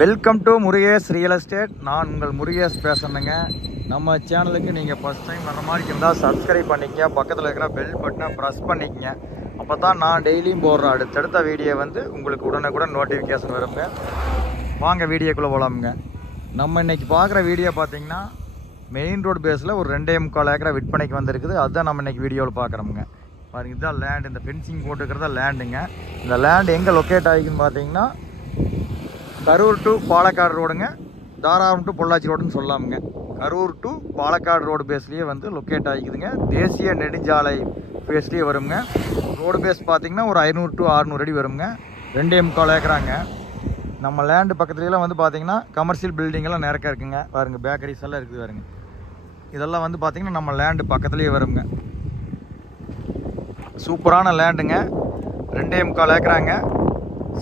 Welcome to Murugesh real estate நான் உங்கள் முருகேஷ் பேசணுங்க நம்ம சேனலுக்கு நீங்கள் ஃபஸ்ட் டைம் வர மாதிரி இருந்தால் சப்ஸ்கிரைப் பண்ணிக்கங்க. பக்கத்தில் இருக்கிற பெல் பட்டனை ப்ரெஸ் பண்ணிக்கங்க. அப்போ தான் நான் டெய்லியும் போடுற அடுத்தடுத்த வீடியோ வந்து உங்களுக்கு உடனுக்குடன் நோட்டிஃபிகேஷன் வருங்க வாங்க வீடியோக்குள்ளே போகலாமுங்க நம்ம இன்னைக்கு பார்க்குற வீடியோ பார்த்தீங்கன்னா மெயின் ரோடு பேஸில் ஒரு ரெண்டே முக்கால் ஏக்கரை விற்பனைக்கு வந்திருக்குது. அதுதான் நம்ம இன்றைக்கி வீடியோவில் பார்க்குறோமுங்க. பாருங்க இதுதான் லேண்ட் இந்த ஃபென்சிங் போட்டுக்கிறதா லேண்டுங்க இந்த லேண்ட் எங்கே லொக்கேட் ஆகிக்குன்னு பார்த்தீங்கன்னா கரூர் டு பாலக்காடு ரோடுங்க தாராபுரம் டு பொள்ளாச்சி ரோடுன்னு சொல்லாமுங்க. கரூர் டு பாலக்காடு ரோடு பேஸ்லேயே வந்து லொக்கேட் ஆகிக்குதுங்க. தேசிய நெடுஞ்சாலை பேஸ்லேயே வருங்க ரோடு பேஸ் பார்த்தீங்கன்னா ஒரு ஐநூறு டு அறுநூறு அடி வருங்க ரெண்டே முக்கால் ஏக்கராங்க. நம்ம லேண்டு பக்கத்துலலாம் வந்து பார்த்திங்கன்னா கமர்ஷியல் பில்டிங்கெல்லாம் நிறக்க நிறைய இருக்குங்க. பாருங்க பேக்கரிஸ் எல்லாம் இருக்குது பாருங்க. இதெல்லாம் வந்து பார்த்திங்கன்னா நம்ம லேண்டு பக்கத்துலேயே வருங்க சூப்பரான லேண்டுங்க ரெண்டே முக்கால் ஏக்கராங்க.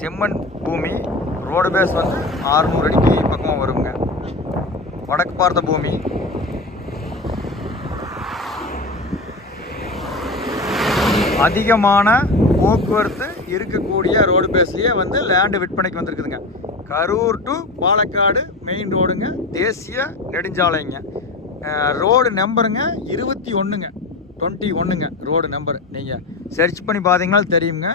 செம்மண் பூமி ரோடு பேஸ் வந்து 600 அடிக்கு பக்கமாக வருங்க. வடக்கு பார்த்த பூமி. அதிகமான போக்குவரத்து இருக்கக்கூடிய ரோடு பேஸ்லேயே வந்து லேண்டு விற்பனைக்கு வந்திருக்குதுங்க. கரூர் டு பாலக்காடு மெயின் ரோடுங்க தேசிய நெடுஞ்சாலைங்க. ரோடு நம்பருங்க இருபத்தி ஒன்றுங்க டுவெண்ட்டி ஒன்றுங்க ரோடு நம்பர் நீங்கள் சர்ச் பண்ணி பார்த்தீங்கன்னா தெரியுங்க.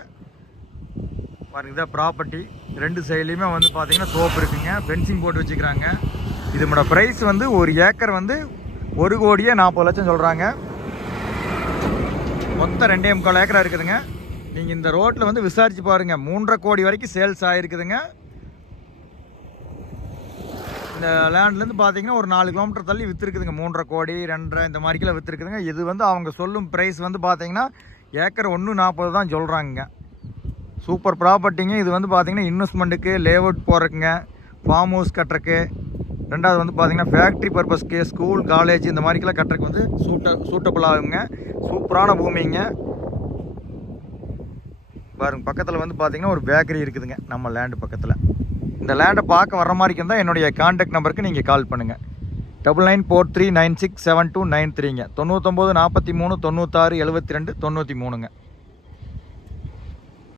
பாருங்க இதான் ப்ராப்பர்ட்டி ரெண்டு சைட்லேயுமே வந்து பார்த்தீங்கன்னா சோப்பு இருக்குங்க. ஃபென்சிங் போட்டு வச்சுக்கிறாங்க. இதோட ப்ரைஸ் வந்து ஒரு ஏக்கர் வந்து ஒரு கோடியே நாற்பது லட்சம் சொல்கிறாங்க மொத்தம் ரெண்டே முக்கால் ஏக்கராக இருக்குதுங்க. நீங்கள் இந்த ரோட்டில் வந்து விசாரித்து பாருங்கள் மூன்றரை கோடி வரைக்கும் சேல்ஸ் ஆகிருக்குதுங்க இந்த லேண்ட்லேருந்து பார்த்தீங்கன்னா ஒரு நாலு கிலோமீட்டர் தள்ளி விற்றுருக்குதுங்க மூன்றரை கோடி ரெண்டரை இந்த மாதிரி கிலோ விற்றுருக்குதுங்க இது வந்து அவங்க சொல்லும் ப்ரைஸ் வந்து பார்த்தீங்கன்னா ஏக்கர் ஒன்று நாற்பது தான் சொல்கிறாங்க சூப்பர் ப்ராப்பர்ட்டிங்க. இது வந்து பார்த்தீங்கன்னா இன்வெஸ்ட்மெண்ட்டுக்கு லேஅவுட் போகிறதுக்குங்க ஃபார்ம் ஹவுஸ் கட்டுறக்கு ரெண்டாவது வந்து பார்த்தீங்கன்னா ஃபேக்ட்ரி பர்பஸ்க்கு ஸ்கூல் காலேஜ் இந்த மாதிரிக்கெல்லாம் கட்டுறதுக்கு வந்து சூட்ட சூட்டபிள் ஆகுங்க. சூப்பரான பூமிங்க. பாருங்க பக்கத்தில் வந்து பார்த்தீங்கன்னா ஒரு பேக்கரி இருக்குதுங்க நம்ம லேண்டு பக்கத்தில். இந்த லேண்டை பார்க்க வர மாதிரி இருந்தால் என்னுடைய கான்டாக்ட் நம்பருக்கு நீங்கள் கால் பண்ணுங்கள் double nine four three nine six seven two nine த்ரீங்க தொண்ணூத்தொம்பது நாற்பத்தி மூணு தொண்ணூத்தாறு எழுபத்தி ரெண்டு தொண்ணூற்றி மூணுங்க.